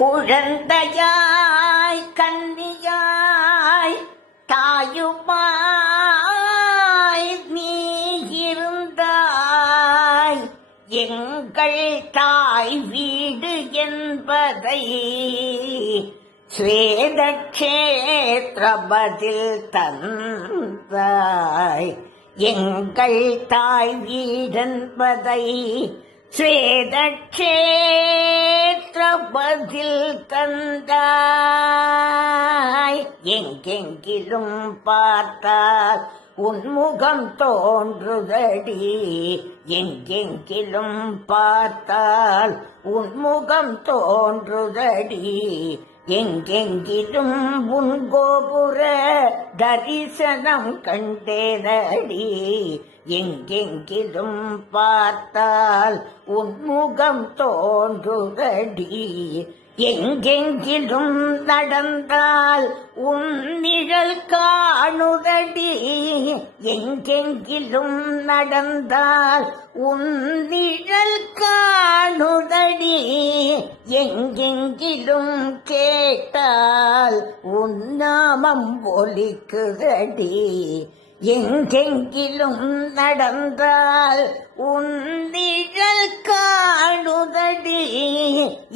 குழந்தையாய் கன்னியாய் தாயுமாய் நீ இருந்தாய். எங்கள் தாய் வீடு என்பதை ஸ்வேதக்ஷேத்திரபதில் தந்தாய். எங்கள் தாய் வீடென்பதை ஸ்வேதக்ஷேத்திரபதில் தந்தாய். எங்கெங்கிலும் பார்த்தால் உன்முகம் தோன்றுதடி. எங்கெங்கிலும் பார்த்தால் உன்முகம் தோன்றுதடி. எங்கெங்கிலும் உன் கோபுர தரிசனம் கண்டேனடி. எங்கெங்கிலும் பார்த்தால் உன்முகம் தோன்றுதடி. எங்கெங்கிலும் நடந்தால் உன் நிழல் காணுதடி. எங்கெங்கிலும் நடந்தால் உன் நிழல் காணுதடி. எங்கெங்கிலும் கேட்டால் உன் நாமம் ஒலிக்குதடி. எங்கெங்கிலும் நடந்தால் உன் நிழல் காணுதடி.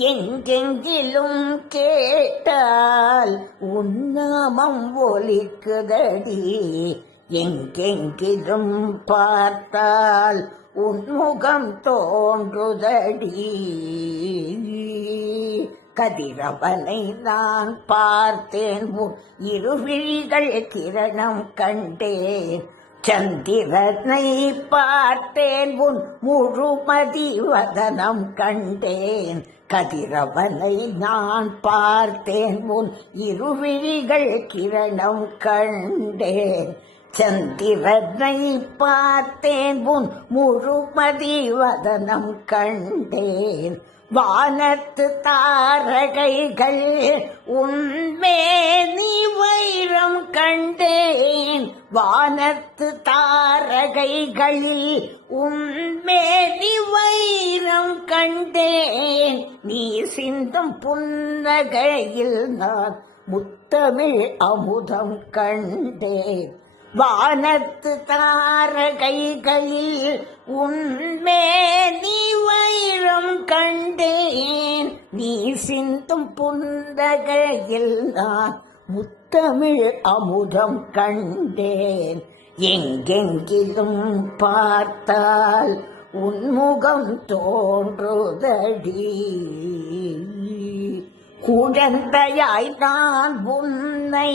எங்கெங்கிலும் கேட்டால் உன் நாமம் ஒலிக்குதடி. எங்கெங்கிலும் பார்த்தால் உன் முகம் தோன்றுதடி. கதிரவனை நான் பார்த்தேன், உன் இருவிழிகள் கிரணம் கண்டேன். சந்திரனை பார்த்தேன், உன் முழுமதி வதனம் கண்டேன். கதிரவனை நான் பார்த்தேன், உன் இருவிழிகள் கிரணம் கண்டேன். சந்திரனை பார்த்தேன், உன் முழுமதி வதனம் கண்டேன். வானத்து தாரகைகள் உன்மேனி வைரம் கண்டேன். வானத்து தாரகைகளில் உன்மேனி வைரம் கண்டேன். நீ சிந்தும் புன்னகையில் நான் முத்தமிழ் அமுதம் கண்டேன். வானத்து தாரகைகளில் உன்மேனி வைரம் கண்டேன். நீ சிந்தும் புன்னகையில் நான் முத்தமிழ் அமுதம் கண்டேன். எங்கெங்கிலும் பார்த்தால் உன்முகம் தோன்றுதடி. குழந்தையாய் நான் உன்னை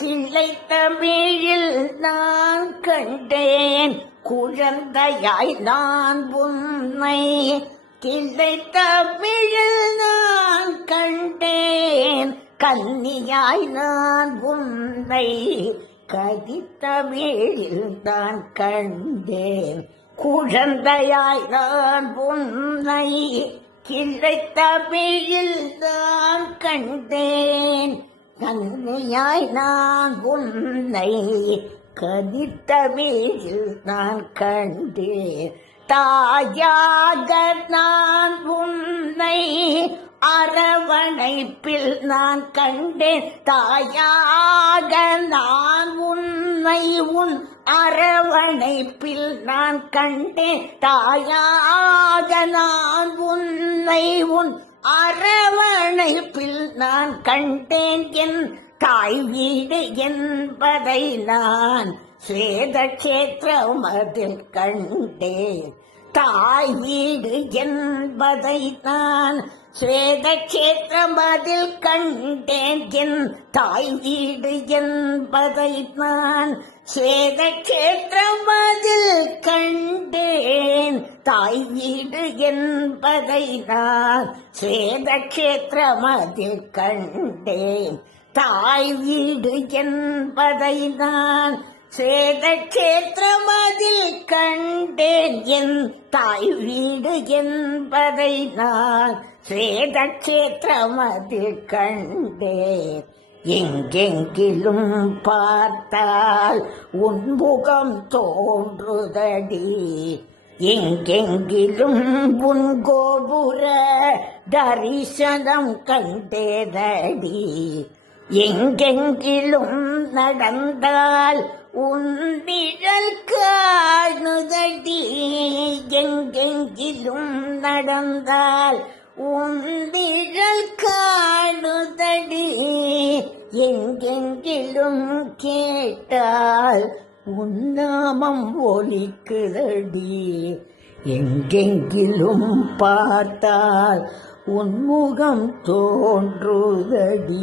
கிள்ளை தமிழில் நான் கண்டேன். குழந்தையாய் நான் உன்னை கிள்ளை தமிழில் நான் கண்டேன். கன்னியாய் நான் உன்னை கதித்தமிழில் நான் கண்டேன். குழந்தையாய் நான் உன்னை கிள்ளை தமிழில் நான் கண்டேன். கன்னியாய் நான் உன்னை கதித்தமிழில் நான் கண்டேன். தாயாக நான் உன்னை அரவணைப்பில் நான் கண்டேன். தாயாக நான் உன்னை உன் அரவணைப்பில் நான் கண்டேன். தாயாக நான் உன்னை உன் அரவணைப்பில் நான் கண்டேன். என் தாய் வீடு என்பதை நான் ஸ்வேதக்ஷேத்திரமதில் கண்டேன். தாய் வீடு என்பதை நான் ஸ்வேதக்ஷேத்திரமதில் கண்டேன். என் தாய் வீடு என்பதை நான் ஸ்வேதக்ஷேத்திரமதில் கண்டேன். தாய் வீடு என்பதை நான் ஸ்வேதக்ஷேத்திரமதில் கண்டேன். தாய் வீடு என்பதை நான் ஸ்வேதக்ஷேத்திரமதில் கண்டேன். என் தாய் வீடு என்பதை நான் ஸ்வேதக்ஷேத்திரமதில் கண்டேன். எங்கெங்கிலும் பார்த்தால் உன்முகம் தோன்றுதடி. எங்கெங்கிலும் உன் கோபுர தரிசனம் கண்டேதடி. எங்கெங்கிலும் நடந்தால் உன் நிழல் காணுதடி. எங்கெங்கிலும் நடந்தால் உன் நிழல் காணுதடி. எங்கெங்கிலும் கேட்டால் உன் நாமம் ஒலிக்குதடி. எங்கெங்கிலும் பார்த்தால் உன் முகம் தோன்றுதடி.